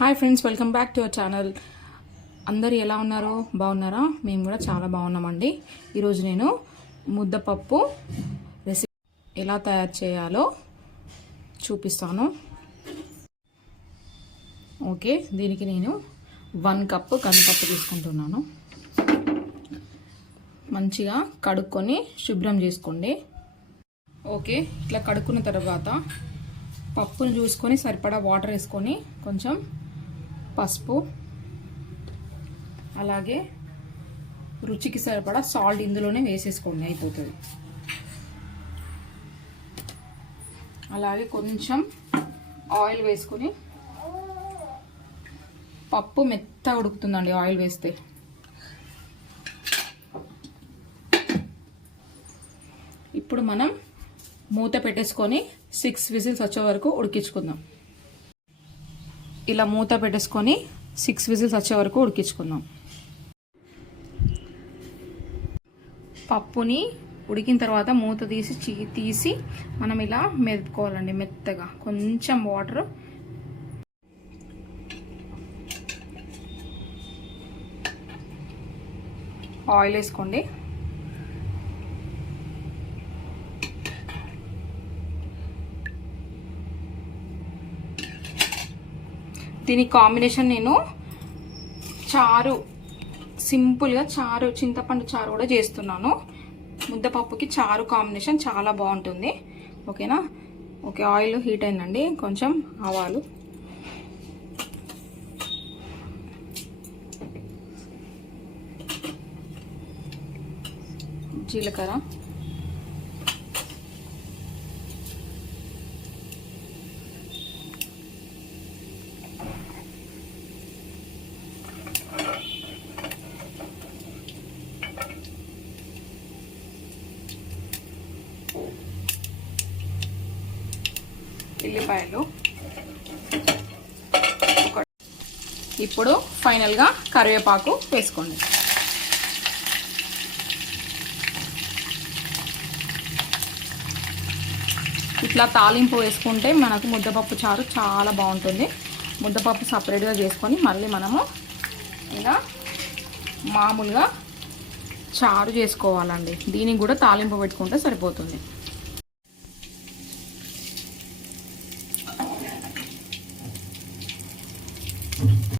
Hi friends, welcome back to our channel. అందరు ఎలా ఉన్నారో బాగున్నారా? మేము కూడా చాలా బాగున్నామండి. ఈరోజు నేను ముద్దపప్పు రెసిపీ ఎలా తయారు చేయాలో చూపిస్తాను. ఓకే, దీనికి నేను 1 కప్పు కందిపప్పు తీసుకుంటున్నాను. మంచిగా కడుక్కొని శుభ్రం చేసుకోండి. ఓకే, ఇట్లా కడుక్కున్న తర్వాత పప్పును చూసుకొని సరిపడా వాటర్ వేసుకొని కొంచెం పసుపు, అలాగే రుచికి సరిపడా సాల్ట్ ఇందులోనే వేసేసుకోండి, అయిపోతుంది. అలాగే కొంచెం ఆయిల్ వేసుకొని, పప్పు మెత్తగా ఉడుకుతుందండి ఆయిల్ వేస్తే. ఇప్పుడు మనం మూత పెట్టేసుకొని 6 విజిల్స్ వచ్చే వరకు ఉడికించుకుందాం. ఇలా మూత పెట్టేసుకొని 6 విజిల్స్ వచ్చే వరకు ఉడికించుకుందాం. పప్పుని ఉడికిన తర్వాత మూత తీసి మనం ఇలా మెదుపుకోవాలండి మెత్తగా. కొంచెం వాటర్, ఆయిల్ వేసుకోండి. దీని కాంబినేషన్ నేను చారు, సింపుల్గా చారు, చింతపండు చారు కూడా చేస్తున్నాను. ముద్దపప్పుకి చారు కాంబినేషన్ చాలా బాగుంటుంది. ఓకేనా? ఓకే, ఆయిల్ హీట్ అయిందండి. కొంచెం ఆవాలు, జీలకర్ర, ఉల్లిపాయలు, ఇప్పుడు ఫైనల్గా కరివేపాకు వేసుకోండి. ఇట్లా తాలింపు వేసుకుంటే మనకు ముద్దపప్పు చారు చాలా బాగుంటుంది. ముద్దపప్పు సపరేట్గా చేసుకొని మళ్ళీ మనము ఇలా మామూలుగా చారు చేసుకోవాలండి. దీనికి కూడా తాలింపు పెట్టుకుంటే సరిపోతుంది.